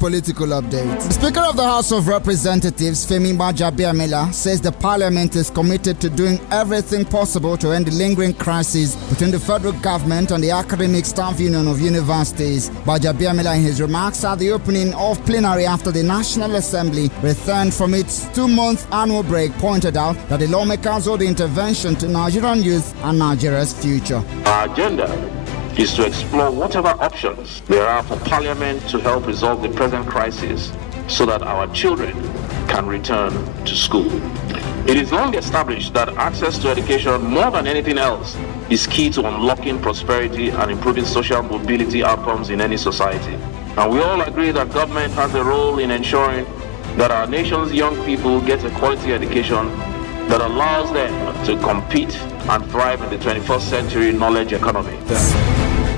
political update. The Speaker of the House of Representatives, Femi Gbajabiamila, says the Parliament is committed to doing everything possible to end the lingering crisis between the federal government and the Academic Staff Union of Universities. Gbajabiamila, in his remarks at the opening of plenary after the National Assembly returned from its 2-month annual break, pointed out that the lawmakers owe the intervention to Nigerian youth and Nigeria's future. Our agenda is to explore whatever options there are for Parliament to help resolve the present crisis so that our children can return to school. It is long established that access to education, more than anything else, is key to unlocking prosperity and improving social mobility outcomes in any society. And we all agree that government has a role in ensuring that our nation's young people get a quality education that allows them to compete and thrive in the 21st century knowledge economy.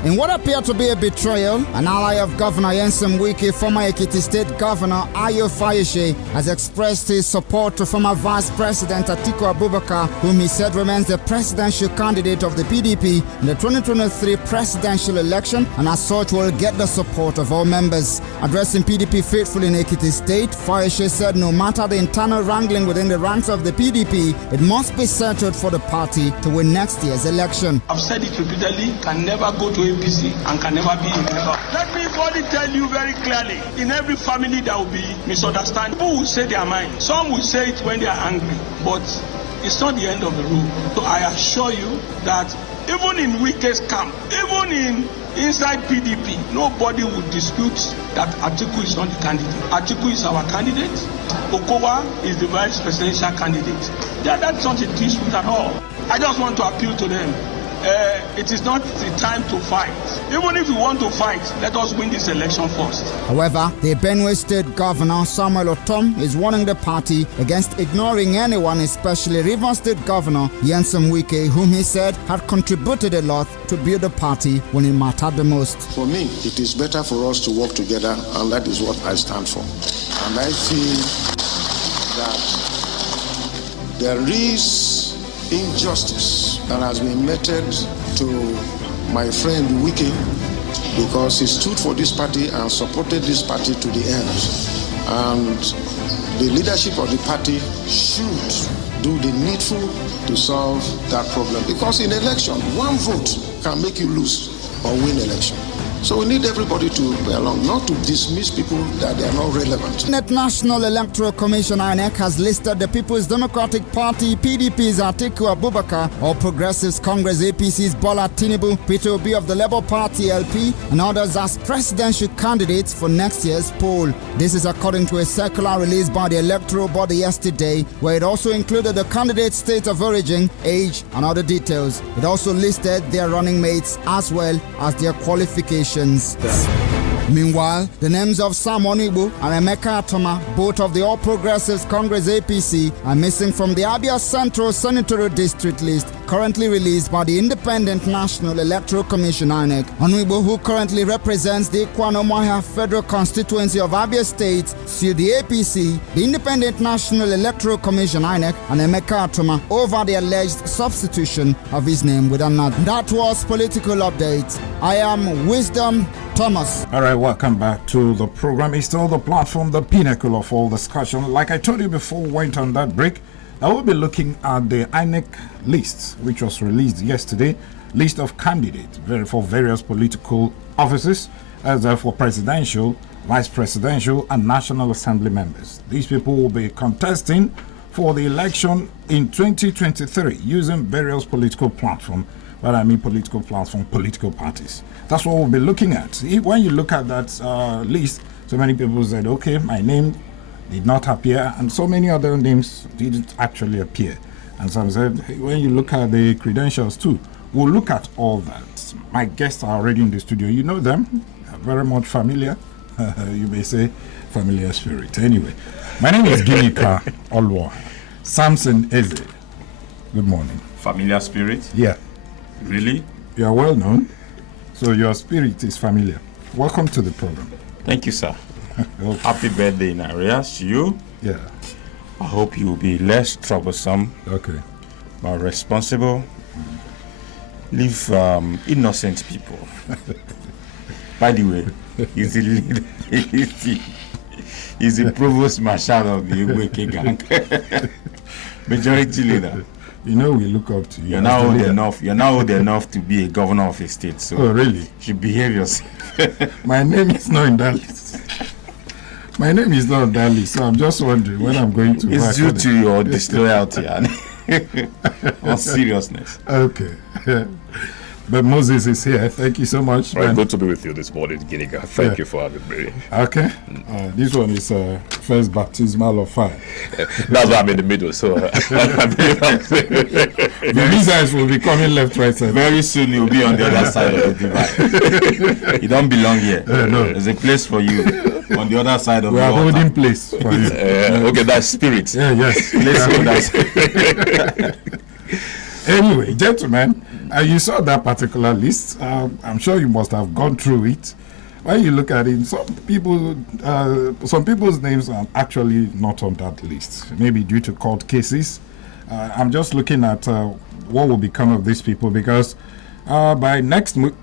In what appeared to be a betrayal, an ally of Governor Nyesom Wike, former Ekiti State Governor Ayo Fayose, has expressed his support to former Vice President Atiku Abubakar, whom he said remains the presidential candidate of the PDP in the 2023 presidential election, and as such will get the support of all members. Addressing PDP faithful in Ekiti State, Fayose said no matter the internal wrangling within the ranks of the PDP, it must be settled for the party to win next year's election. I've said it repeatedly, can never go to APC and can never be a member. Let me only tell you very clearly, in every family there will be misunderstanding. People will say their mind. Some will say it when they are angry, but it's not the end of the road. So I assure you that even in Wike's camp, even inside PDP, nobody would dispute that Atiku is not the candidate. Atiku is our candidate. Okowa is the vice presidential candidate. That's not a dispute at all. I just want to appeal to them. It is not the time to fight. Even if you want to fight, let us win this election first. However, the Benue State Governor Samuel Otom is warning the party against ignoring anyone, especially Rivers State Governor Nyesom Wike, whom he said had contributed a lot to build the party when it mattered the most. For me, it is better for us to work together, and that is what I stand for. And I feel that there is injustice that has been meted to my friend Wike because he stood for this party and supported this party to the end. And the leadership of the party should do the needful to solve that problem. Because in election, one vote can make you lose or win election. So we need everybody to be along, not to dismiss people that they are not relevant. The National Electoral Commission Inec has listed the People's Democratic Party PDP's Atiku Abubakar, All Progressives Congress APC's Bola Tinubu, Peter Obi of the Labour Party LP, and others as presidential candidates for next year's poll. This is according to a circular released by the Electoral Body yesterday, where it also included the candidate's state of origin, age, and other details. It also listed their running mates as well as their qualifications. Meanwhile, the names of Sam Onigbo and Emeka Atoma, both of the All Progressives Congress APC, are missing from the Abia Central Senatorial District list currently released by the Independent National Electoral Commission INEC. Onigbo, who currently represents the Ikwan-Umuahia Federal Constituency of Abia State, sued the APC, the Independent National Electoral Commission INEC, and Emeka Atoma over the alleged substitution of his name with another. That was Political Update. I am Wisdom Thomas. All right, welcome back to the program. It's still the platform, the pinnacle of all discussion. Like I told you before we went on that break, I will be looking at the INEC list, which was released yesterday, list of candidates for various political offices, as for presidential, vice presidential, and National Assembly members. These people will be contesting for the election in 2023 using various political platforms. But I mean political platform, political parties. That's what we'll be looking at. When you look at that list, so many people said, okay, my name did not appear, and so many other names didn't actually appear. And some said, hey, when you look at the credentials too, we'll look at all that. My guests are already in the studio. You know them, very much familiar. You may say familiar spirit. Anyway, my name is Ginika Olwa. Samson Eze. Good morning. Familiar spirit? Yeah. Really? You are well known, so your spirit is familiar. Welcome to the program. Thank you, sir. Okay. Happy birthday in arrears to you. Yeah. I hope you will be less troublesome. Okay. But responsible. Leave innocent people. By the way, he's the leader. He's the provost marshal of the Igweke gang. Majority leader. You know, we look up to you. You're now old enough. You're now old enough to be a governor of a state. So oh, really? You should behave yourself. My name is not in that list. My name is not on that list, so I'm just wondering when I'm going to. It's due to your disloyalty and or seriousness. Okay. But Moses is here. Thank you so much. Right, good to be with you this morning, Ginika. Thank you for having me. Okay. This one is first baptismal of fire. That's why I'm in the middle. So the missiles will be coming left, right, side. Very soon you'll be on the other side of the divide. You don't belong here. No. There's a place for you on the other side of we the are altar. holding place for you. okay, that's spirit. Yeah, yes. Place holders. Anyway, gentlemen, you saw that particular list. I'm sure you must have gone through it. When you look at it, some people's names are actually not on that list. Maybe due to court cases. I'm just looking at what will become of these people because by next week,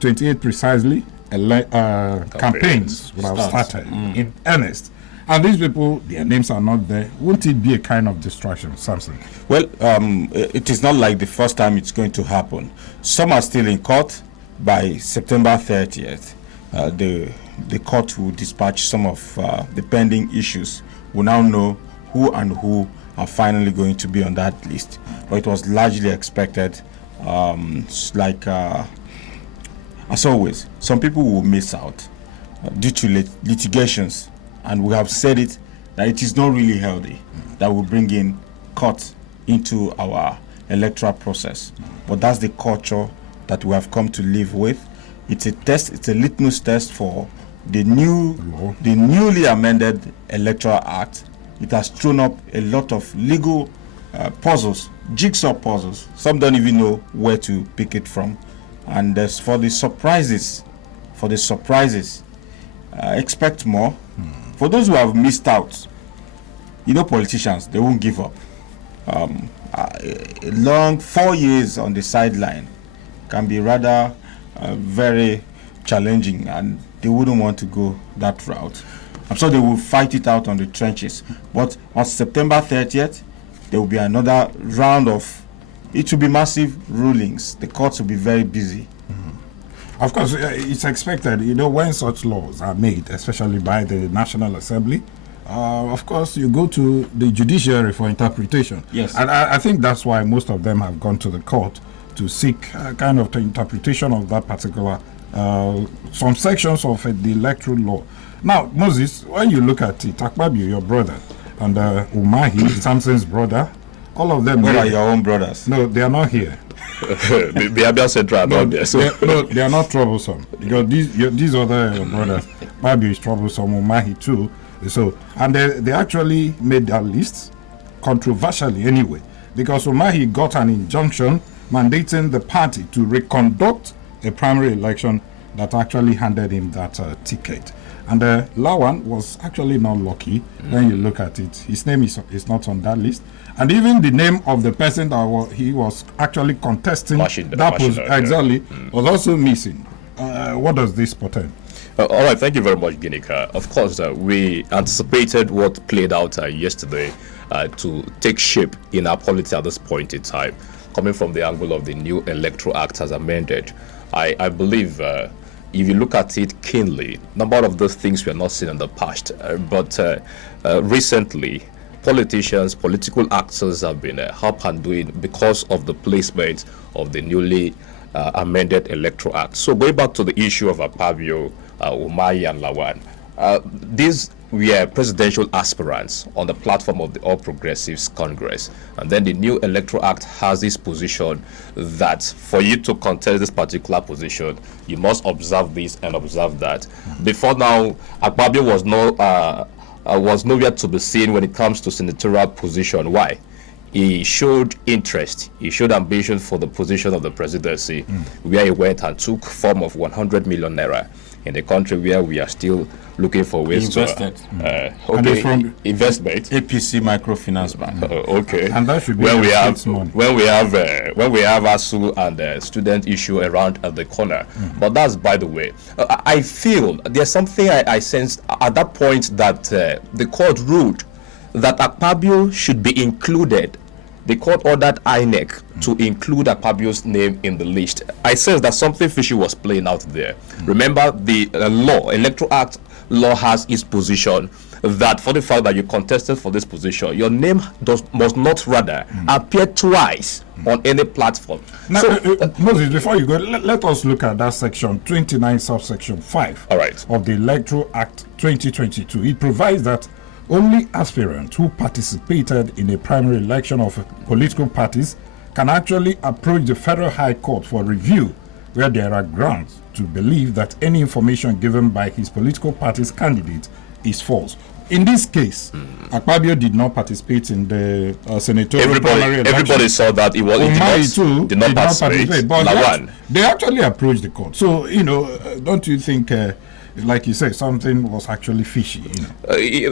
28 precisely, campaigns will have started in earnest. And these people, their names are not there. Won't it be a kind of distraction, Samson? Well, it is not like the first time it's going to happen. Some are still in court. By September 30th, the court will dispatch some of the pending issues. We'll now know who are finally going to be on that list. But it was largely expected. As always, some people will miss out due to litigations. And we have said it, that it is not really healthy that we bring in court into our electoral process. But that's the culture that we have come to live with. It's a test, it's a litmus test for the newly amended Electoral Act. It has thrown up a lot of legal puzzles, jigsaw puzzles. Some don't even know where to pick it from. And as for the surprises, expect more. For those who have missed out, politicians, they won't give up. A long 4 years on the sideline can be rather very challenging, and they wouldn't want to go that route. I'm sure they will fight it out on the trenches. But on September 30th, there will be another round of, it will be massive rulings. The courts will be very busy. Of course, it's expected, when such laws are made, especially by the National Assembly, of course, you go to the judiciary for interpretation. Yes. And I think that's why most of them have gone to the court to seek kind of the interpretation of that particular, some sections of the electoral law. Now, Moses, when you look at it, Akpabio, your brother, and Umahi, Samson's brother, all of them... What are your own brothers? No, they are not here. the Abia Central are not there. So. They are not troublesome because these other brothers, Babi is troublesome, Umahi too. So, and they actually made that list controversially anyway, because Umahi got an injunction mandating the party to reconduct a primary election that actually handed him that ticket. And Lawan was actually not lucky when you look at it. His name is not on that list. And even the name of the person that he was actually contesting exactly was also missing. What does this portend? All right, thank you very much, Ginika. Of course, we anticipated what played out yesterday to take shape in our politics at this point in time, coming from the angle of the new Electoral Act as amended. I believe if you look at it keenly, a number of those things we are not seeing in the past, but recently, politicians, political actors have been up and doing because of the placement of the newly amended Electoral Act. So going back to the issue of Akpabio, Umahi and Lawan, these were presidential aspirants on the platform of the All Progressives Congress. And then the new Electoral Act has this position that for you to contest this particular position, you must observe this and observe that. Before now, Akpabio was nowhere to be seen when it comes to senatorial position. Why? he showed interest, he showed ambition for the position of the presidency, where he went and took form of 100 million naira in the country where we are still looking for ways Invested. to investment. APC Microfinance Bank. Okay. And that should be when we have money. when we have ASU and student issue around at the corner. But that's by the way. I feel there's something I sensed at that point that the court ruled that Akpabio should be included. The court ordered INEC to include Akpabio's name in the list. I sense that something fishy was playing out there. Remember, the Electoral Act law has its position that for the fact that you contested for this position, your name must not rather appear twice on any platform. Now, Moses, before you go, let us look at that section 29 subsection 5 of the Electoral Act 2022. It provides that only aspirants who participated in a primary election of political parties can actually approach the Federal High Court for review where there are grounds to believe that any information given by his political party's candidate is false. In this case, Akpabio did not participate in the senatorial primary election. Everybody saw that he did not participate. But they actually approached the court. So, don't you think... like you say, something was actually fishy.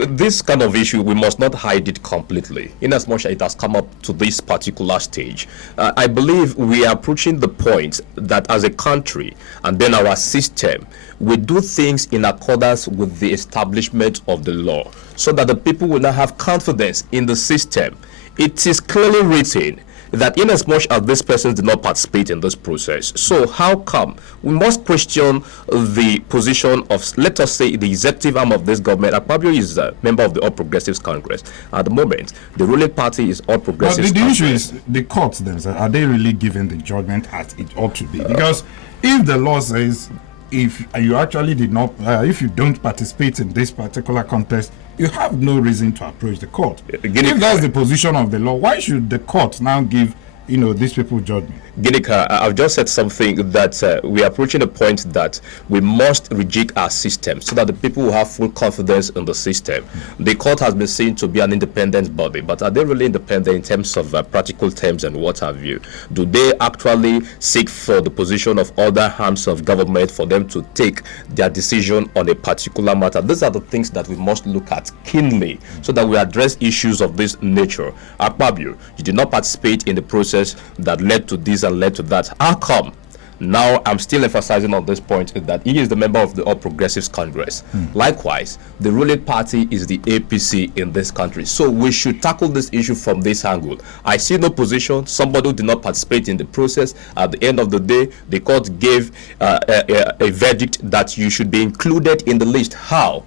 This kind of issue, we must not hide it completely. In as much as it has come up to this particular stage, I believe we are approaching the point that as a country and then our system, we do things in accordance with the establishment of the law so that the people will not have confidence in the system. It is clearly written that in as much as this person did not participate in this process, so how come we must question the position of, let us say, the executive arm of this government? Akpabio is a member of the All Progressives Congress. At the moment, the ruling party is All Progressives Congress. But the issue is, the courts themselves, are they really giving the judgment as it ought to be? Because if the law says, if you actually did not, if you don't participate in this particular contest, you have no reason to approach the court. If that's the position of the law, why should the court now give these people judgment? Ginika, I've just said something that we are approaching a point that we must rejig our system so that the people will have full confidence in the system. The court has been seen to be an independent body, but are they really independent in terms of practical terms and what have you? Do they actually seek for the position of other arms of government for them to take their decision on a particular matter? These are the things that we must look at keenly so that we address issues of this nature. Akpabio, you did not participate in the process that led to this and led to that. How come? Now I'm still emphasizing on this point that he is the member of the All Progressives Congress. Likewise, the ruling party is the APC in this country. So we should tackle this issue from this angle. I see no position. Somebody who did not participate in the process, at the end of the day, the court gave a verdict that you should be included in the list. How?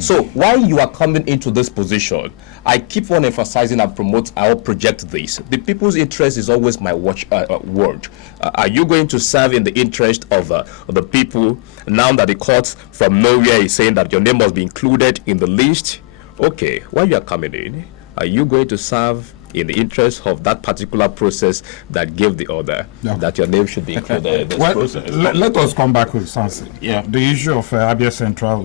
So while you are coming into this position, I keep on emphasizing and promote, I'll project this. The people's interest is always my word. Are you going to serve in the interest of the people now that the court from nowhere is saying that your name must be included in the list? Okay, while you are coming in, are you going to serve in the interest of that particular process that gave the order that your name should be included in this process? Let us come back with something. Yeah, the issue of Abia Central,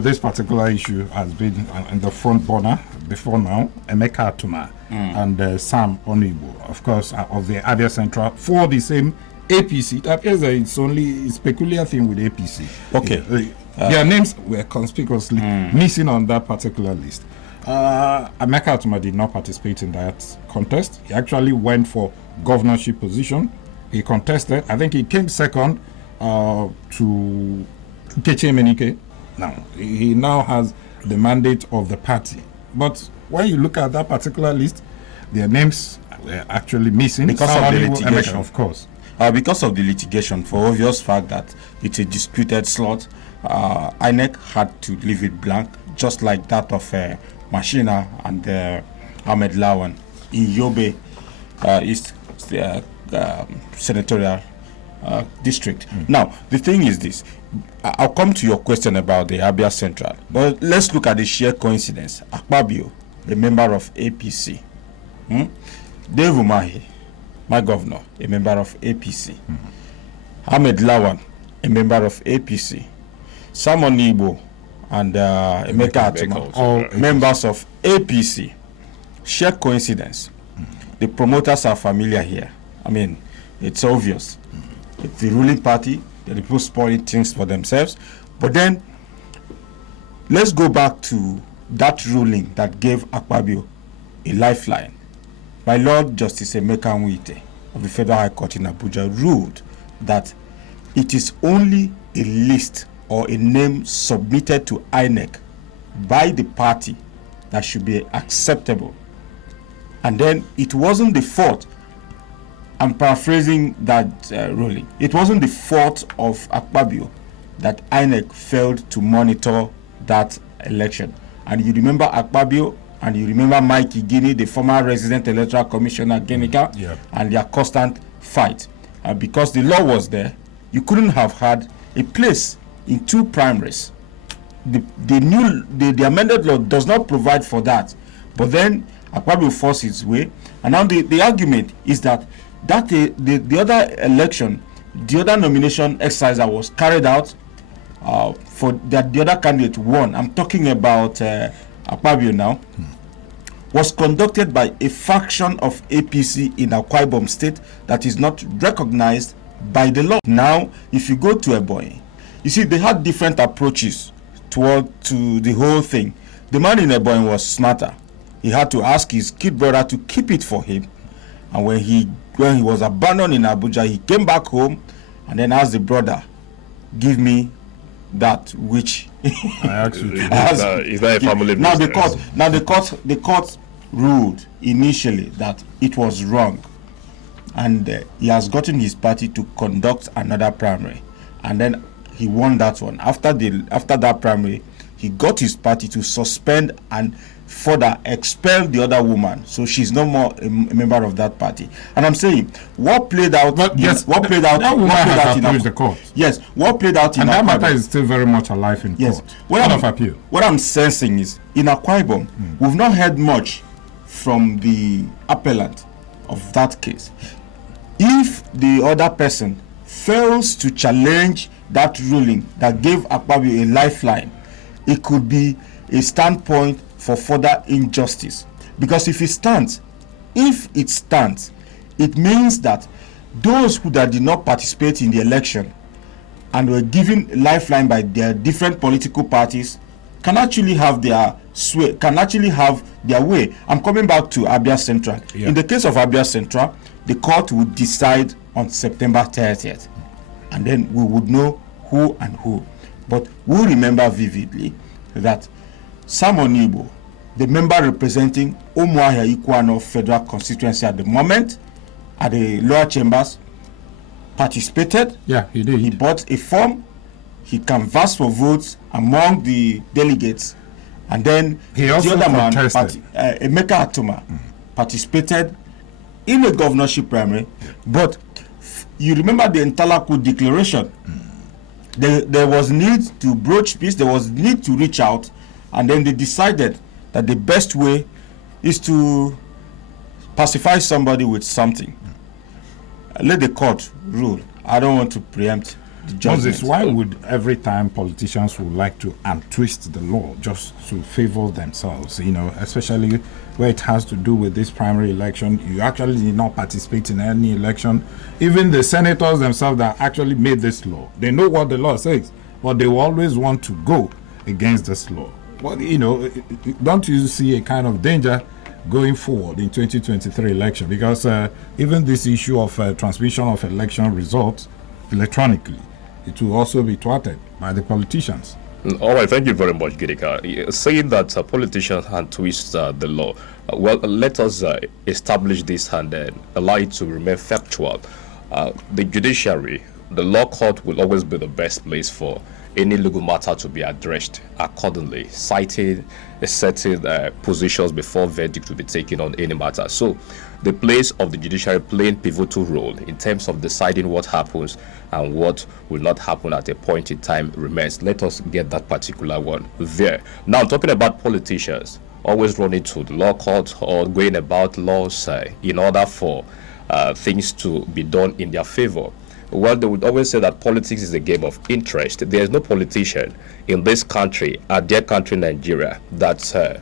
this particular issue has been in the front burner before now. Emeka Atuma and Sam Onibo, of course, of the Abia Central for the same APC. It appears that it's only a peculiar thing with APC. Okay. Their names were conspicuously missing on that particular list. Emeka Atuma did not participate in that contest. He actually went for governorship position. He contested. I think he came second to Keche Menike. Now, he now has the mandate of the party. But when you look at that particular list, their names were actually missing. Because of the litigation. Emeka, of course. Because of the litigation, for obvious fact that it's a disputed slot, INEC had to leave it blank, just like that of Machina and Ahmed Lawan in Yobe East Senatorial District. Now, the thing is this. I'll come to your question about the Abia Central, but let's look at the sheer coincidence. Akpabio, a member of APC. Dave Umahi, my governor, a member of APC. Ahmed Lawan, a member of APC. Simon Igbo and Emeka Atuma, all members of APC. Sheer coincidence. the promoters are familiar here. I mean, it's obvious. It's the ruling party, the people spoiling things for themselves. But then, let's go back to that ruling that gave Akpabio a lifeline. My Lord Justice Emeka Nwite of the Federal High Court in Abuja ruled that it is only a list or a name submitted to Inec by the party that should be acceptable. And then it wasn't the fault, I'm paraphrasing that ruling, it wasn't the fault of Akpabio that INEC failed to monitor that election. And you remember Akpabio, and you remember Mike Igini, the former resident electoral commissioner, Genica, and their constant fight. Because the law was there, you couldn't have had a place in 2 primaries. The amended law does not provide for that. But then Akpabio forced his way. And now the argument is that the other election, the other nomination exercise that was carried out for that the other candidate won, I'm talking about Akpabio now, was conducted by a faction of APC in Akwa Ibom State that is not recognized by the law. Now, if you go to Ebonyi, you see they had different approaches to the whole thing. The man in Ebonyi was smarter. He had to ask his kid brother to keep it for him. And when he was abandoned in Abuja, he came back home and then asked the brother, give me that which I asked you to do. Is that a family business? The court ruled initially that it was wrong, and he has gotten his party to conduct another primary, and then he won that one. After that primary, he got his party to suspend and further expel the other woman, so she's no more a member of that party. And I'm saying what played out in the court. Yes, what played out in and that Akwa Ibom, matter is still very much alive in court. What I'm sensing is in Akwa Ibom, we've not heard much from the appellant of that case. If the other person fails to challenge that ruling that gave Akpabio a lifeline, it could be a standpoint for further injustice. Because if it stands, it means that those who did not participate in the election and were given a lifeline by their different political parties can actually have their sway, can actually have their way. I'm coming back to Abia Central. In the case of Abia Central, the court would decide on September 30th, and then we would know who and who. But we remember vividly that Sam Onibo, the member representing Umuahia Ikwano Federal Constituency at the moment, at the lower chambers, participated. Yeah, he did. He bought a form. He canvassed for votes among the delegates, and then he also the other man, Emeka Atuma, participated in a governorship primary. But you remember the Ntalaku declaration. There was need to broach peace. There was need to reach out, and then they decided that the best way is to pacify somebody with something. Let the court rule. I don't want to preempt the judgment. Moses, why would every time politicians would like to untwist the law just to favor themselves, especially where it has to do with this primary election? You actually did not participate in any election. Even the senators themselves that actually made this law, they know what the law says, but they will always want to go against this law. Well, don't you see a kind of danger going forward in 2023 election? Because even this issue of transmission of election results electronically, it will also be thwarted by the politicians. All right, thank you very much, Gidika. Saying that politicians can twist the law, well, let us establish this and then allow it to remain factual. The judiciary, the law court, will always be the best place for any legal matter to be addressed accordingly, citing certain positions before verdict to be taken on any matter. So the place of the judiciary playing pivotal role in terms of deciding what happens and what will not happen at a point in time remains. Let us get that particular one there. Now, talking about politicians always running to the law court or going about laws in order for things to be done in their favor. Well, they would always say that politics is a game of interest. There is no politician in this country, at their country, Nigeria, that,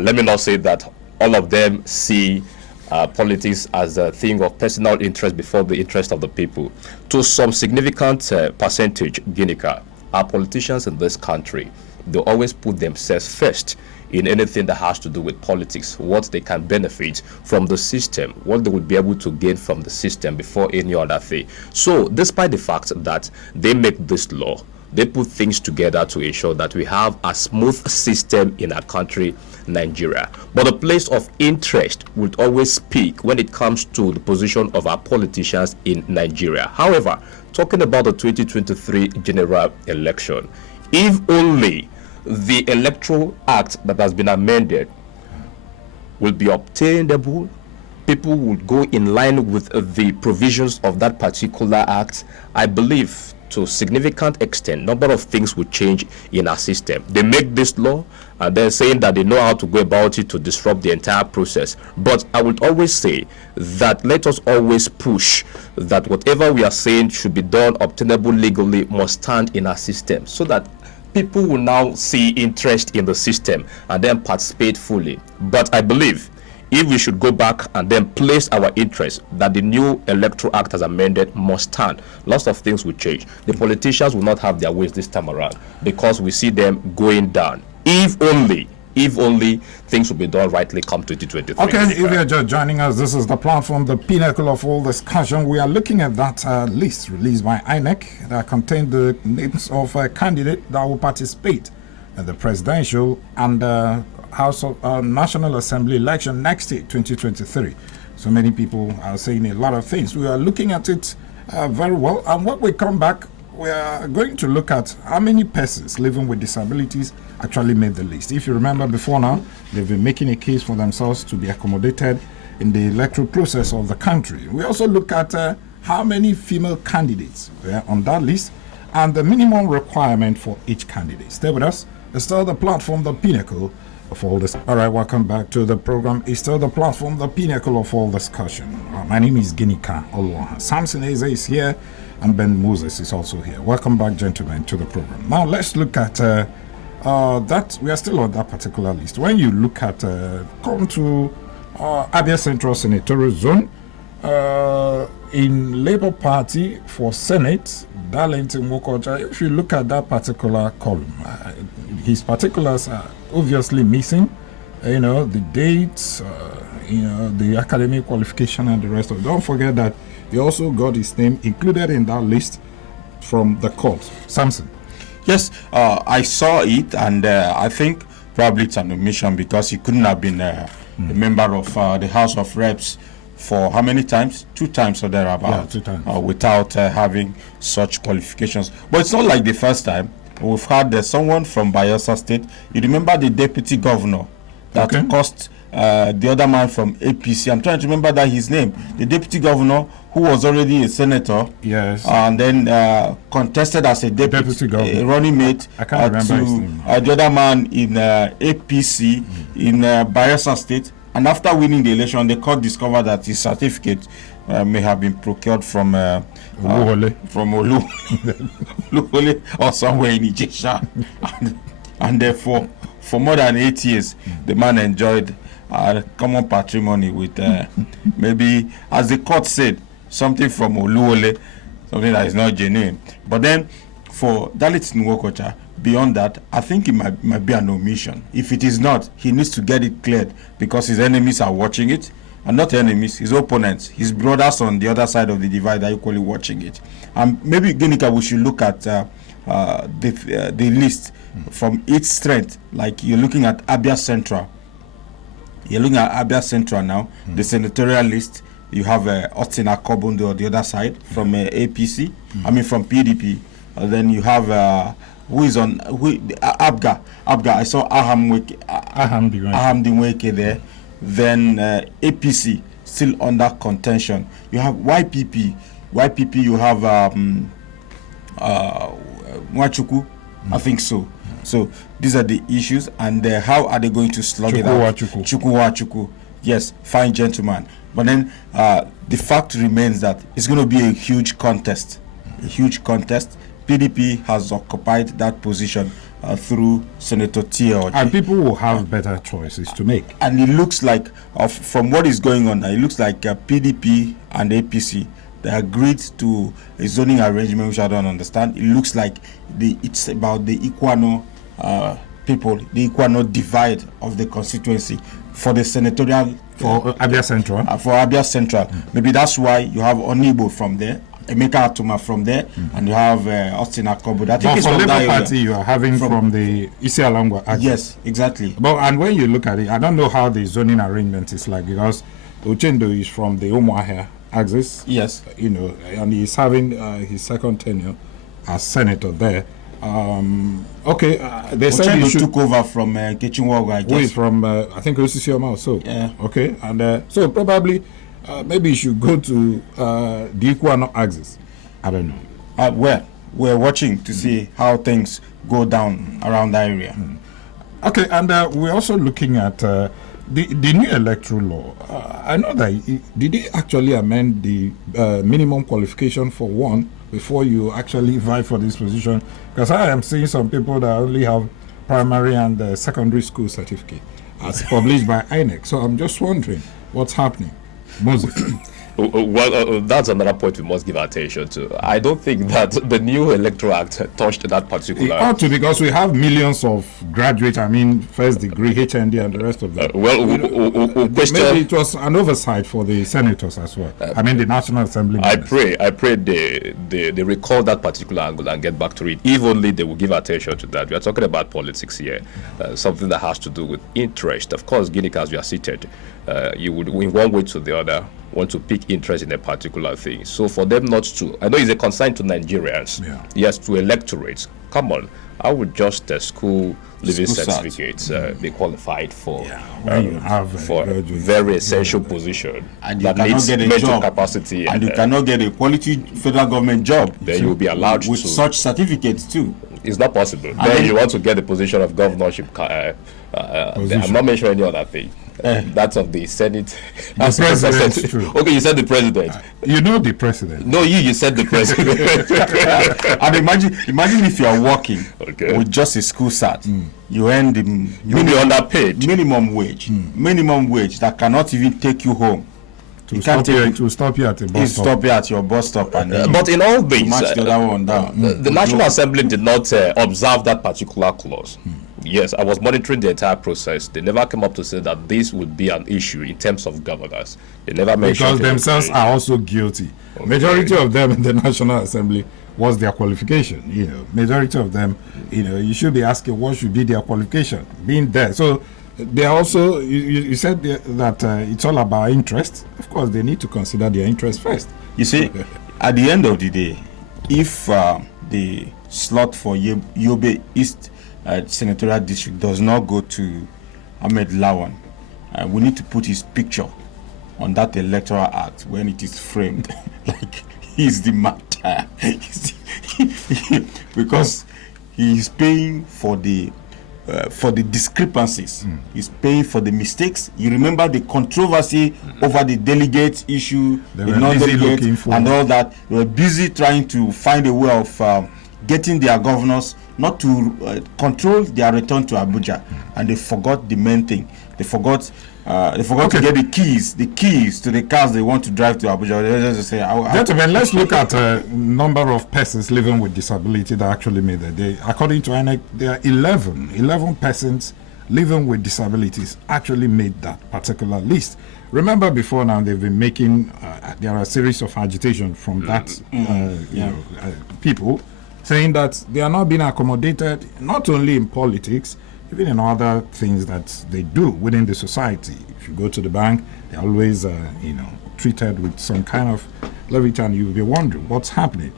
let me not say that all of them see politics as a thing of personal interest before the interest of the people. To some significant percentage, Ginika, our politicians in this country, they always put themselves first in anything that has to do with politics, what they can benefit from the system, what they will be able to gain from the system before any other thing. So despite the fact that they make this law, they put things together to ensure that we have a smooth system in our country, Nigeria. But the place of interest would always speak when it comes to the position of our politicians in Nigeria. However, talking about the 2023 general election, if only the Electoral Act that has been amended will be obtainable, people would go in line with the provisions of that particular act, I believe to a significant extent, number of things will change in our system. They make this law and they're saying that they know how to go about it to disrupt the entire process. But I would always say that let us always push that whatever we are saying should be done obtainable legally must stand in our system, so that people will now see interest in the system and then participate fully. But I believe if we should go back and then place our interest that the new Electoral Act as amended must stand, lots of things will change. The politicians will not have their ways this time around because we see them going down. If only things will be done rightly come 2023. Okay, if you're just joining us, this is the platform, the pinnacle of all discussion. We are looking at that list released by Inec that contained the names of candidates that will participate in the presidential and House of National Assembly election next year, 2023. So many people are saying a lot of things. We are looking at it very well. And when we come back, we are going to look at how many persons living with disabilities actually made the list. If you remember before now, they've been making a case for themselves to be accommodated in the electoral process of the country. We also look at how many female candidates were on that list and the minimum requirement for each candidate. Stay with us. It's still the platform, the pinnacle of all this. All right, welcome back to the program. It's still the platform, the pinnacle of all discussion. My name is Ginika Olwa. Samson Eze is here and Ben Moses is also here. Welcome back, gentlemen, to the program. Now let's look at that. We are still on that particular list. When you look at come to Abia Central Senatorial Zone, in Labour Party for Senate, Darlington Mokocha, if you look at that particular column, his particulars are obviously missing. The dates, the academic qualification and the rest of it. Don't forget that he also got his name included in that list from the court. Samson. Yes, I saw it, and I think probably it's an omission because he couldn't have been a member of the House of Reps for how many times? 2 times or thereabout. Yeah, 2 times. Without having such qualifications. But it's not like the first time. We've had someone from Bayelsa State. You remember the deputy governor that cost the other man from APC. I'm trying to remember that his name. The deputy governor who was already a senator. Yes. And then contested as a deputy governor, a running mate. I can't remember his name. The other man in APC in Bayelsa State. And after winning the election, the court discovered that his certificate may have been procured from Oluwole or somewhere in Ijesha. And therefore, for more than 8 years, the man enjoyed common patrimony with maybe, as the court said, something from Oluwole, something that is not genuine. But then, for Dalit Nwokocha, beyond that, I think it might be an omission. If it is not, he needs to get it cleared because his enemies are watching it. And not enemies, his opponents, his brothers on the other side of the divide are equally watching it. And maybe, Ginika, we should look at the list from its strength. Like you're looking at Abia Central. You're looking at Abia Central now, the senatorial list. You have Austin Akobundo on the other side from APC, from PDP. Then you have Abga. I saw Aham Dinweke there. Then APC still under contention. You have YPP. You have Mwachuku. I think so. So these are the issues, and how are they going to slug it out? Chuku. Yes, fine gentleman. But then the fact remains that it's going to be a huge contest. PDP has occupied that position through Senator Tio. And people will have better choices to make. And it looks like, from what is going on now, it looks like PDP and APC, they agreed to a zoning arrangement which I don't understand. It looks like it's about the Equano people, the Equano divide of the constituency for the senatorial. For Abia Central. For Abia Central. Maybe that's why you have Onibo from there, Emeka Atuma from there, and you have Austin Akobo. I think but it's for from Labour that Party, you are having from the Isialangwa axis. Yes, exactly. But and when you look at it, I don't know how the zoning arrangement is like, because Ochendo is from the Umuahia axis. Yes. You know, and he's having his second tenure as senator there. They said he took over from Kechinwogo, I guess. Who is from, I think, Osisioma also. Yeah. Okay, and so probably maybe you should go to the Equano axis. I don't know. Well, we're watching to see how things go down around the area. Okay, and we're also looking at the new electoral law. I know that did they actually amend the minimum qualification for one before you actually vie for this position? Because I am seeing some people that only have primary and secondary school certificate as published by Inec. So I'm just wondering what's happening. Moses. Well, that's another point we must give attention to. I don't think that the new Electoral Act touched that particular. It ought to, because we have millions of graduates, first degree, HND, and the rest of them. Question. Maybe it was an oversight for the senators as well. The National Assembly. I pray they recall that particular angle and get back to it. If only they will give attention to that. We are talking about politics here, something that has to do with interest. Of course, Guinea, as you are seated, you would, in one way to the other, want to pick interest in a particular thing. So for them not to, I know it's a concern to Nigerians, yes, to electorates. Come on, I would just school living certificates be qualified for for a very essential position and that needs mental capacity, and you cannot get a quality federal government job. Then you will be allowed with to such certificates too. It's not possible. Then you want to get the position of governorship. I'm not mentioning any other thing. That's of the Senate. The president. True. Okay, you said the president. You know the president. No, you said the president. And imagine if you are working with just a school cert, you earn the you'll be underpaid. Minimum wage that cannot even take you home. To stop you at the bus stop. Stop you at your bus stop, and but in all this, the National Assembly did not observe that particular clause. Yes, I was monitoring the entire process. They never came up to say that this would be an issue in terms of governance. They never mentioned because themselves are also guilty. Okay. Majority of them in the National Assembly was their qualification. Majority of them, you should be asking what should be their qualification, being there. So they also, you said that it's all about interest. Of course, they need to consider their interest first. You see, at the end of the day, if the slot for Yobe East Senatorial District does not go to Ahmed Lawan, we need to put his picture on that electoral act when it is framed like he's the matter. Because he is paying for the discrepancies. He's paying for the mistakes. You remember the controversy over the delegate issue, the non-delegate, and all that. They were busy trying to find a way of getting their governors not to control their return to Abuja, and they forgot the main thing. They forgot to get the keys to the cars they want to drive to Abuja. They just say, gentlemen, let's look at number of persons living with disability that actually made the day. According to Inec, there are 11 persons living with disabilities actually made that particular list. Remember, before now they've been making there are a series of agitation from that people saying that they are not being accommodated, not only in politics, even in other things that they do within the society. If you go to the bank, they're always, treated with some kind of levity, and you'll be wondering what's happening.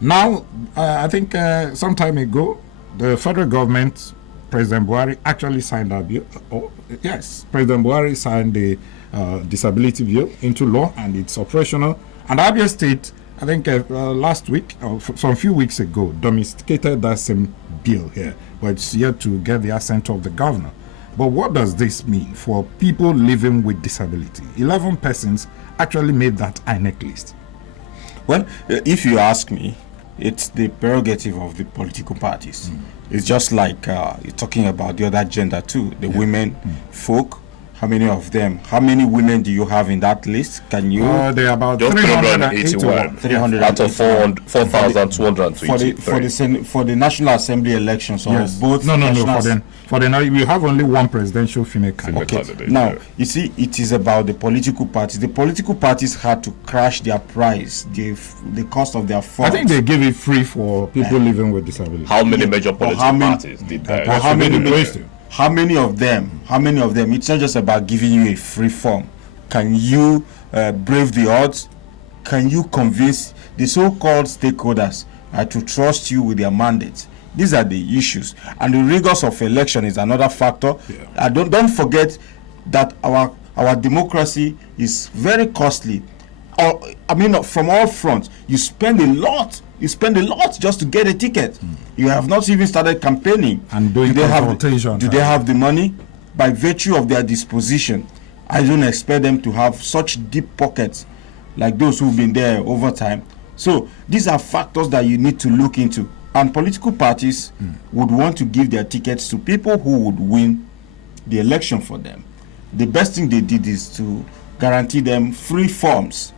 Now, I think some time ago, the federal government, President Buhari, actually signed that bill. President Buhari signed the disability bill into law, and it's operational. And Abia State, I think last week, or some few weeks ago, domesticated that same bill here, but it's yet to get the assent of the governor. But what does this mean for people living with disability? 11 persons actually made that INEC list. Well, if you ask me, it's the prerogative of the political parties. It's just like you're talking about the other gender too, the women folk. How many of them? How many women do you have in that list? Can you? There are about Just 381. 300 out of 4,223. For the National Assembly elections, or Yes. both. No. national- For the now, we have only one presidential female candidate. Okay. Now, you see, it is about the political parties. The political parties had to crash their price, the cost of their I funds. think they give it free for people living with disabilities. How many major But political how many- parties did that? That should be the question. How many of them? It's not just about giving you a free form. Can you brave the odds? Can you convince the so-called stakeholders to trust you with their mandates? These are the issues, and the rigors of election is another factor. Don't forget that our democracy is very costly. From all fronts, you spend a lot. You spend a lot just to get a ticket. You have not even started campaigning. And doing consultation. Do they have the money? By virtue of their disposition, I don't expect them to have such deep pockets like those who've been there over time. So these are factors that you need to look into. And political parties would want to give their tickets to people who would win the election for them. The best thing they did is to guarantee them free forms.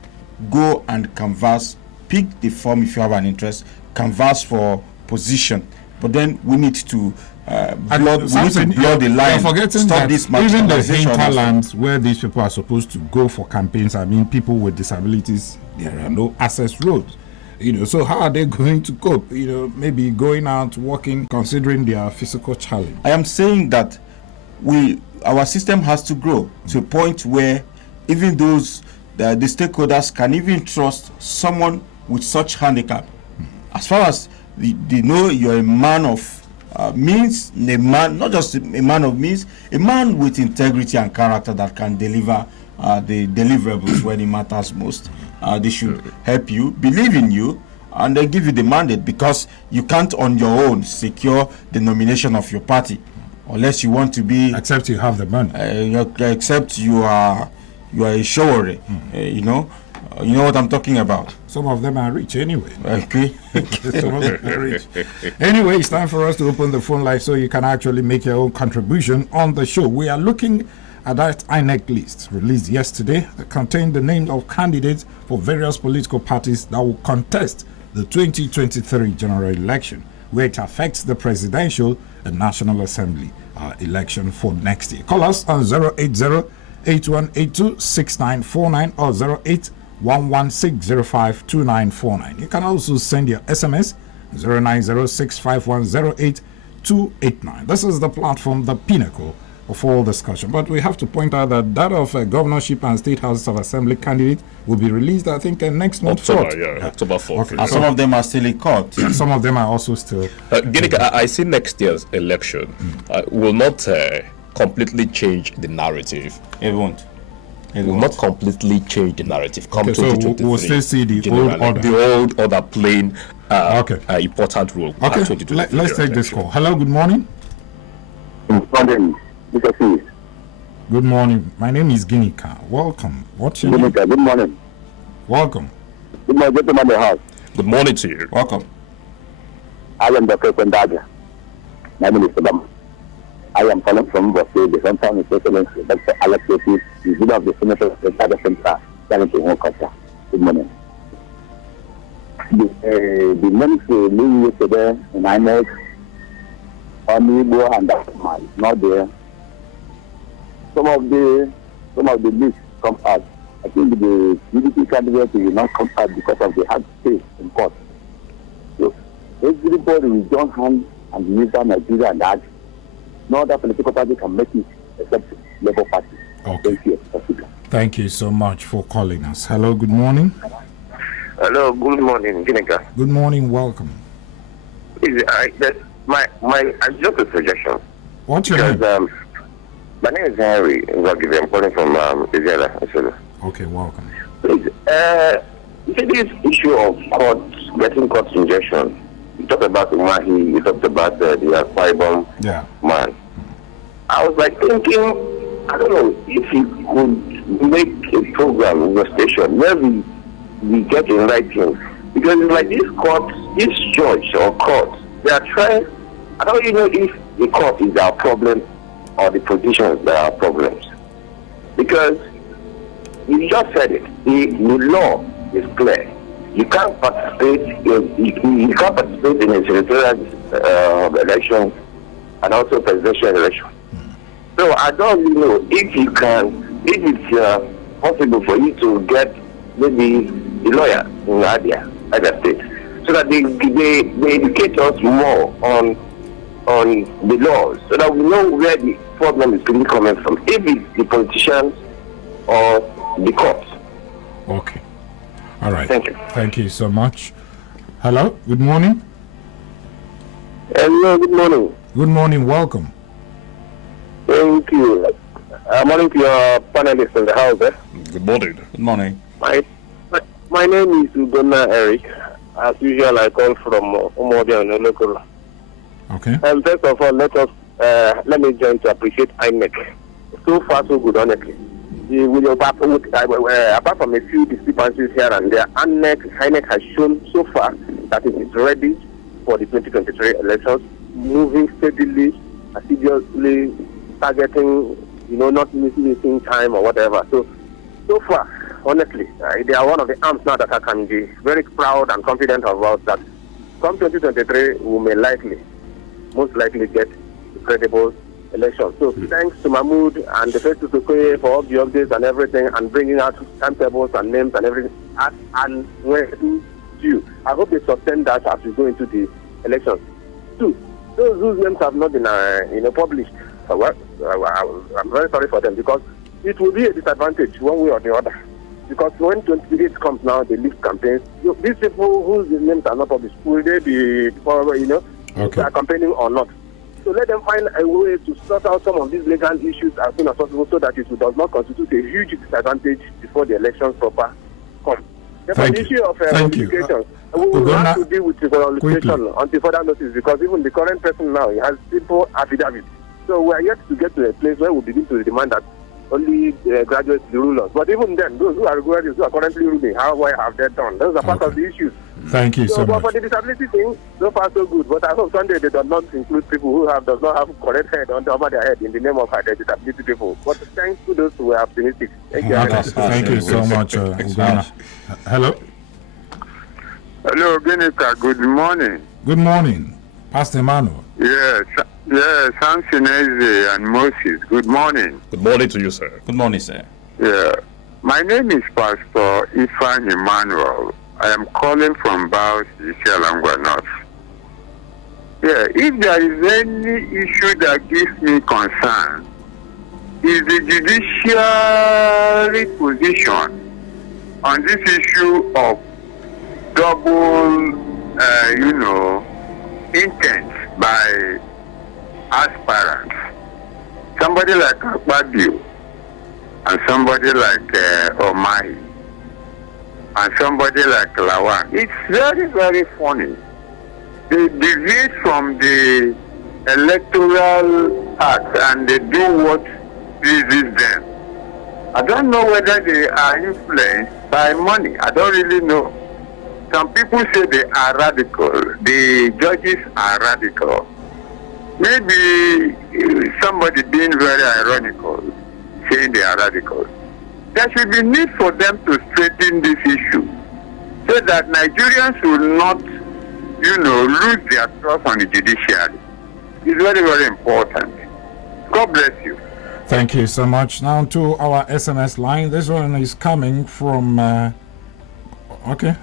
Go and canvass, pick the form if you have an interest, canvass for position. But then we need to blow the line. You're forgetting stop that this even the marginalization. hinterlands where these people are supposed to go for campaigns, people with disabilities, there are no access roads. So how are they going to cope? Maybe going out, walking, considering their physical challenge. I am saying that our system has to grow to a point where even those the stakeholders can even trust someone with such handicap. As far as they know you're a man of means, not just a man of means, a man with integrity and character that can deliver the deliverables when it matters most. They should help you, believe in you, and then give you the mandate, because you can't on your own secure the nomination of your party unless you want to be. Except you have the money. Except you are a showery. You know what I'm talking about. Some of them are rich anyway. Okay. Some of them are rich. Anyway, it's time for us to open the phone line so you can actually make your own contribution on the show. We are looking at that Inec list released yesterday that contained the names of candidates for various political parties that will contest the 2023 general election, where it affects the presidential and National Assembly election for next year. Call us on 080-8182-6949 or 08116052949. You can also send your SMS 09065108289. This is the platform, the pinnacle of all discussion. But we have to point out that of a governorship and state house of assembly candidate will be released, I think, next month. October 4th. Okay. And some of them are still in court. Some of them are also still. Ginika, I see next year's election will not completely change the narrative. It won't. It will not completely change the narrative. Come Okay, so 2023, we'll still see the general old order. The old order playing important role. Okay, 2023 let's take this call. Hello, good morning. Good morning, Mr. Keith. Good morning. My name is Ginika. Welcome. What's your name? Good morning. Welcome. Good morning, gentlemen in the house. Good morning to you. Welcome. I am Dr. Kwendaja. My name is Sadam. I am calling from Boston, the Central His Excellency, Dr. Alex Otis, the leader of the Senator of the Data Center, Challenge in Wakata. Good morning. The names leaving yesterday in Inec, Onibo and Dakman is not there. Some of the lists come out. I think the PDP candidate will not come out because of the hard space in court. So everybody will join hands and unify Nigeria and that no other political party can make it except Labour Party. Okay. Thank you. Thank you so much for calling us. Hello, good morning. Hello, good morning, Ginika. Good morning, welcome. I just a suggestion. What's your name? My name is Henry Nzogibe. I'm calling from Izela. Okay, welcome. Please, you see this issue of getting court injection. You talked about Umahi, you talked about the Akwa Ibom man. I was like thinking, I don't know, if you could make a program in your station where we get in writing Because it's like this court, this judge or court, they are trying. I don't even know if the court is our problem or the politicians that are problems. Because you just said it. The law is clear. You can't participate you can't participate in a senatorial election and also presidential election. So I don't really know if it's possible for you to get maybe the lawyer in Abia State, so that they educate us more on the laws, so that we know where the problem is really coming from. If it's the politicians or the courts. Okay. All right. Thank you. Thank you so much. Hello. Good morning. Hello. Good morning. Good morning. Welcome. Thank you. Morning to your panelists in the house. Good morning. Good morning. My name is Ugonna Eric. As usual, I call from Umodi and local. Okay. And first of all, let me join to appreciate Inec. So far, so good, honestly. Apart from a few discrepancies here and there, Inec has shown so far that it is ready for the 2023 elections, moving steadily, assiduously, targeting, not missing time or whatever. So far, honestly, they are one of the arms now that I can be very proud and confident about, that come 2023, we may most likely get a credible election. So thanks to Mahmoud and the Festus Okoye for all the updates and everything, and bringing out timetables and names and everything. And where to you. I hope they sustain that as we go into the elections. Two, those whose names have not been published, I'm very sorry for them, because it will be a disadvantage one way or the other. Because when 28 comes now, the list campaigns, these people whose names are not published, will they be, Okay. are campaigning or not? So let them find a way to sort out some of these legal issues as soon as possible, so that it does not constitute a huge disadvantage before the elections proper come. Therefore, the issue of qualifications, we will have to deal with the qualification until further notice, because even the current person now, he has simple affidavits. So we are yet to get to a place where we begin to demand that only graduates be rulers. But even then, those who are graduates who are currently ruling, how have they done? Those are part of the issues. Thank you so much. For the disability thing, so far so good. But I hope Sunday they do not include people who does not have correct head over their head in the name of disability people. But thanks to those who are optimistic. Thank you. Thank you so much, Ugana. Hello. Hello, Genica. Good morning. Good morning, Pastor Emmanuel. Yes, Samson Eze and Moses. Good morning. Good morning to you, sir. Good morning, sir. Yeah. My name is Pastor Ifan Emmanuel. I am calling from Baos, Isialangwa North. Yeah, if there is any issue that gives me concern, is the judiciary position on this issue of double, intent by aspirants. Somebody like Akpabio and somebody like Omahi and somebody like Lawan. It's very, very funny. They deviate from the electoral act and they do what pleases them. I don't know whether they are influenced by money. I don't really know. Some people say they are radical. The judges are radical. Maybe somebody being very ironical, saying they are radical. There should be need for them to straighten this issue so that Nigerians will not, lose their trust on the judiciary. It's very, very important. God bless you. Thank you so much. Now to our SMS line. This one is coming from, okay.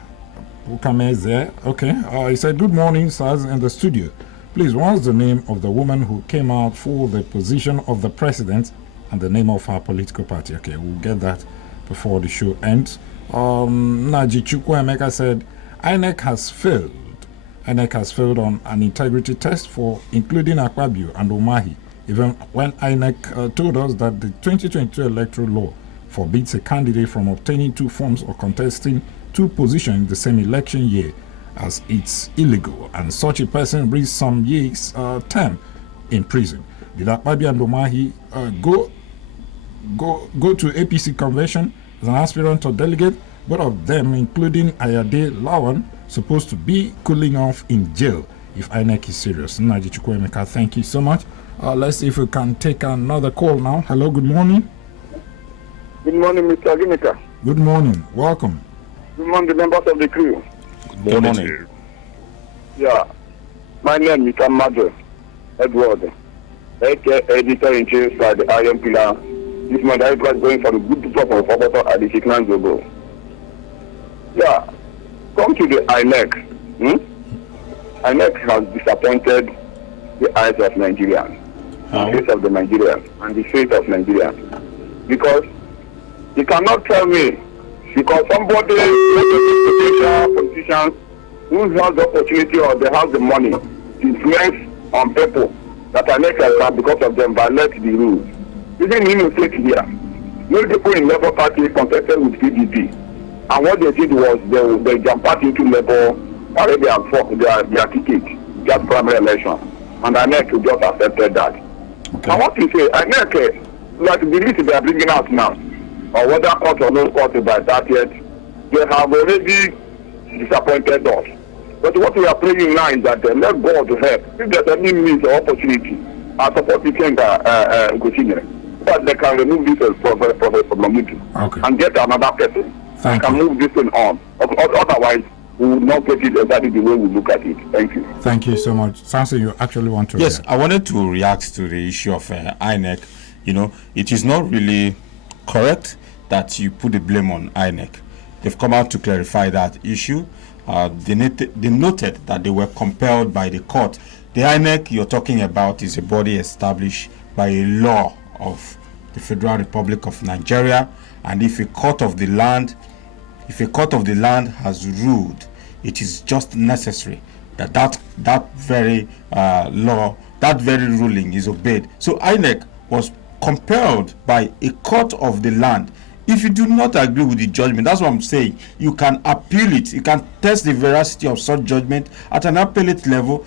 He said, good morning, sirs, in the studio. Please, what's the name of the woman who came out for the position of the president and the name of her political party? Okay, we'll get that before the show ends. Naji Chukwuemeka said, Inec has failed. Inec has failed on an integrity test for including Akpabio and Omahi, even when Inec told us that the 2022 electoral law forbids a candidate from obtaining two forms or contesting two positions in the same election year, as it's illegal, and such a person brings some years term in prison. Did Akpabio and Omahi go to APC convention as an aspirant or delegate? Both of them, including Ayade Lawan, supposed to be cooling off in jail if INEC is serious. Naji Chukwuemeka, thank you so much. Let's see if we can take another call now. Hello, good morning. Good morning, Mr. Ginika. Good morning. Welcome. Good morning, the members of the crew. Good morning. Yeah. My name is Amado Edward, aka editor-in-chief for the Iron Pillar. This month I was going for the good people of Oboto at the Shiknan Zogo. Yeah. Come to the INEC. INEC has disappointed the eyes of Nigerians, the face of the Nigerians, and the faith of Nigerians. Because you cannot tell me, because somebody, politicians who has the opportunity or they have the money to influence on people that INEC can, because of them, violate the rules. Even in the state here, many people in Labour Party contested with PDP. And what they did was they jumped out into Labour, already their ticket, just primary election. And INEC just accepted that. Okay. I want to say, INEC, like the list they are bringing out now, or whether court or no court by that yet, they have already disappointed us. But what we are praying now is that let God help. If there's any means or opportunity, I support the king Gosine, that they can remove this Professor Mamudu and get another person. Thank can you. move this thing on. Otherwise, we will not get it exactly the way we look at it. Thank you. Thank you so much. Samson, you actually want to Yes, react? I wanted to react to the issue of INEC. You know, it is not really correct that you put the blame on INEC. They've come out to clarify that issue. They noted that they were compelled by the court. The INEC you're talking about is a body established by a law of the Federal Republic of Nigeria, and if a court of the land has ruled, it is just necessary that very law, that very ruling is obeyed. So INEC was compelled by a court of the land. If you do not agree with the judgment, that's what I'm saying, you can appeal it. You can test the veracity of such judgment at an appellate level.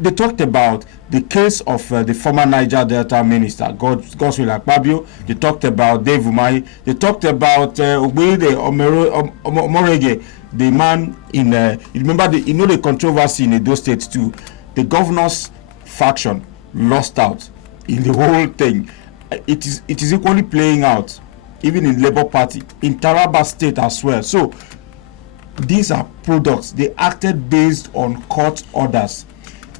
They talked about the case of the former Niger Delta minister, Godswill Akpabio. They talked about Dave Umahi. They talked about Ogbede Omorege, the man in, remember the controversy in Edo State too. The governor's faction lost out in the whole thing. It is equally playing out, even in Labour Party, in Taraba State as well. So these are products. They acted based on court orders.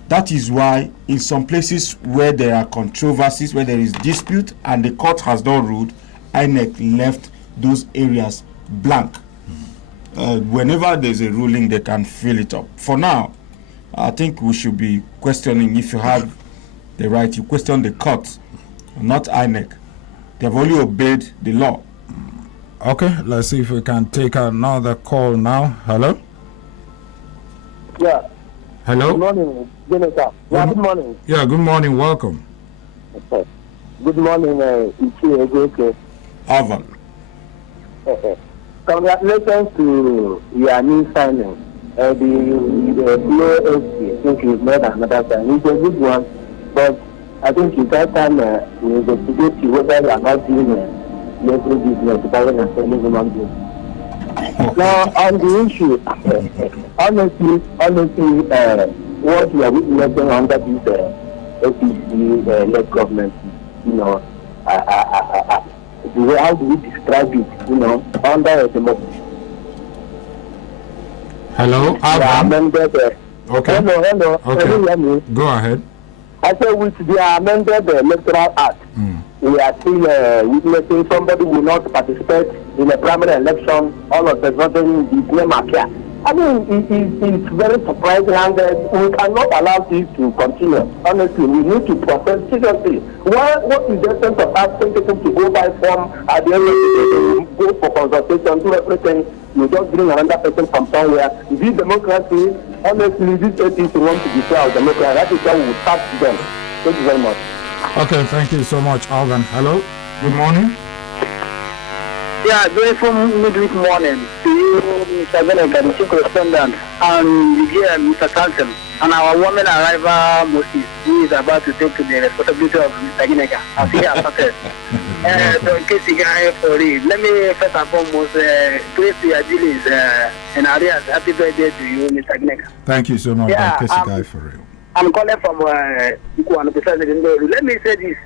That is why in some places where there are controversies, where there is dispute and the court has not ruled, INEC left those areas blank. Whenever there's a ruling, they can fill it up. For now, I think we should be questioning, if you have the right, you question the court, not INEC. They've only obeyed the law. Okay, let's see if we can take another call now. Hello? Yeah. Hello? Good morning, Jennifer. Yeah, good morning. Yeah, good morning. Welcome. Okay. Good morning, Ichi. Alvan. Congratulations to your new signing. The Blue SC, I think you've made another sign. It's a good one, but I think it's that time we investigate whether you are not doing labor business rather than selling human beings. Now, on the issue, honestly, what we are witnessing under this APC-led government, you know, how do we describe it, you know, under a democracy? Hello? Amended, Okay. Hello. Okay. Can you hear me? Go ahead. I said with the amended electoral act, we are still witnessing somebody will not participate in a primary election, all of a sudden his name appear. I mean, it's very surprising, and we cannot allow this to continue. Honestly, we need to process seriously. What is the sense of asking people to go by form at the end of the day, go for consultation, do everything, you just bring another person from somewhere? Is it democracy? Honestly, this APC want to destroy our democracy. That is why we will tax them. Thank you very much. Okay, thank you so much, Alvan. Hello? Good morning. Yeah, very from midweek morning to you, Mr. Benega, the chief correspondent, and Mr. Carlton, and our woman arrival, Moses, who is about to take to the responsibility of Mr. Benega. As he has started. So in case you guys for it, let me first and foremost praise your dealings and Arias. Happy birthday to you, Mr. Inec. Thank you so much, Yeah, Guy, for real. I'm calling from let me say this.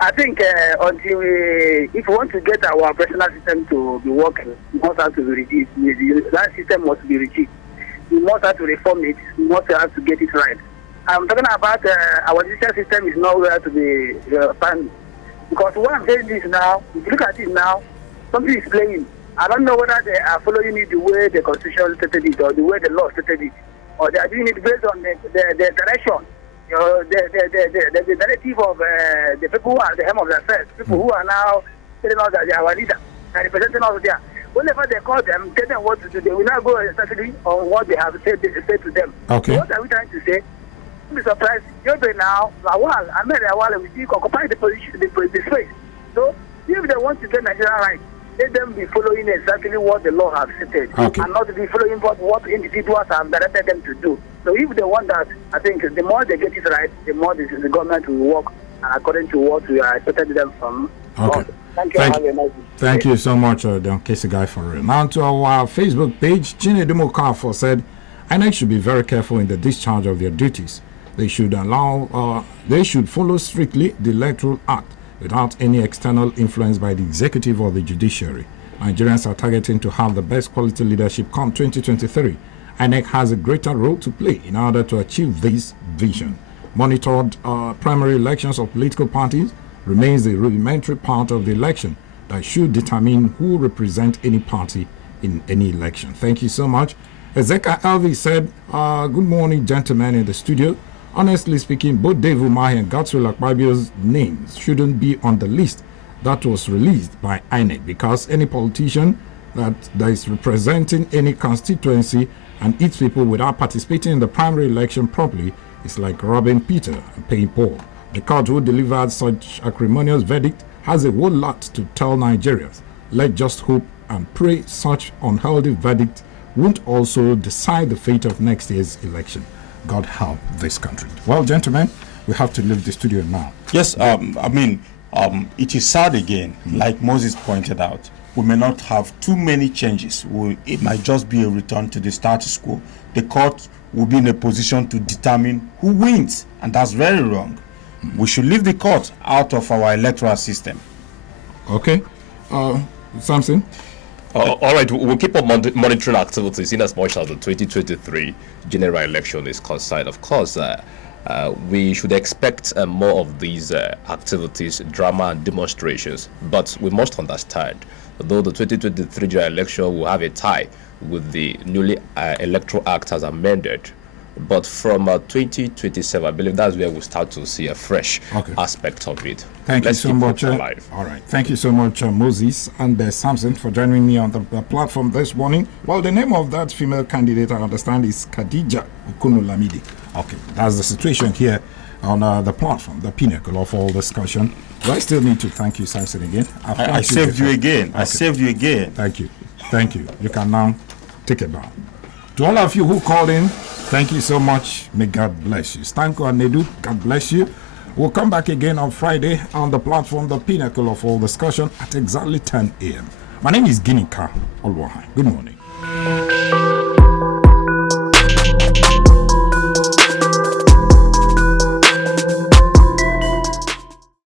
I think until if we want to get our operational system to be working, we must have to be reduced. That system must be reduced. We must have to reform it. We must have to get it right. I'm talking about our judicial system is nowhere to be found. Because what I'm saying is now, if you look at it now, something is playing. I don't know whether they are following it the way the Constitution stated it or the way the law stated it, or they are doing it based on the direction, the narrative of the people who are at the helm of the affairs, people who are now telling us that they are our leader and representing us there. Whenever they call them, tell them what to do, they will not go exactly on what they have said to them. Okay. So what are we trying to say? Don't be surprised. You're now, Lawal, we see occupy the position, the space. So if they want to get Nigeria right, let them be following exactly what the law has stated, and not be following what individuals have directed them to do. So if they want that, I think the more they get it right, the more the government will work according to what we are expected them from. Okay. Thank you so much, Don Casey Guy, for real. Now to our Facebook page, Chinedu Mokafo said, INEC should be very careful in the discharge of their duties. They should follow strictly the Electoral Act without any external influence by the executive or the judiciary. Nigerians are targeting to have the best quality leadership come 2023. INEC has a greater role to play in order to achieve this vision. Monitored primary elections of political parties remains the rudimentary part of the election that should determine who represent any party in any election. Thank you so much. Ezeka Alvi said, good morning, gentlemen in the studio. Honestly speaking, both Dave Umahi and Gatswell Akpabio's names shouldn't be on the list that was released by INEC, because any politician that is representing any constituency and its people without participating in the primary election properly is like robbing Peter and paying Paul. The court who delivered such acrimonious verdict has a whole lot to tell Nigerians. Let's just hope and pray such unhealthy verdict won't also decide the fate of next year's election. God help this country. Well, gentlemen, we have to leave the studio now. Yes, it is sad again, like Moses pointed out. We may not have too many changes. It might just be a return to the status quo. The court will be in a position to determine who wins, and that's very wrong. We should leave the court out of our electoral system. Okay. Samson? All right, we'll keep on monitoring activities in as much as the 2023 general election is concerned. Of course, we should expect more of these activities, drama and demonstrations. But we must understand, though the 2023 general election will have a tie with the newly Electoral Act as amended, but from 2027, I believe that's where we start to see a fresh aspect of it. Thank you so much. All right. Thank you so much, Moses and Samson, for joining me on the platform this morning. Well, the name of that female candidate, I understand, is Khadija Okunolamide. Okay, that's the situation here on the platform, the pinnacle of all discussion. Do I still need to thank you, Samson, again? I saved you again. Okay. I saved you again. Thank you. Thank you. You can now take a bow. To all of you who called in, thank you so much. May God bless you. Stanko and Nedu, God bless you. We'll come back again on Friday on the platform, the pinnacle of all discussion, at exactly 10 a.m. My name is Ginika Olwahai. Good morning.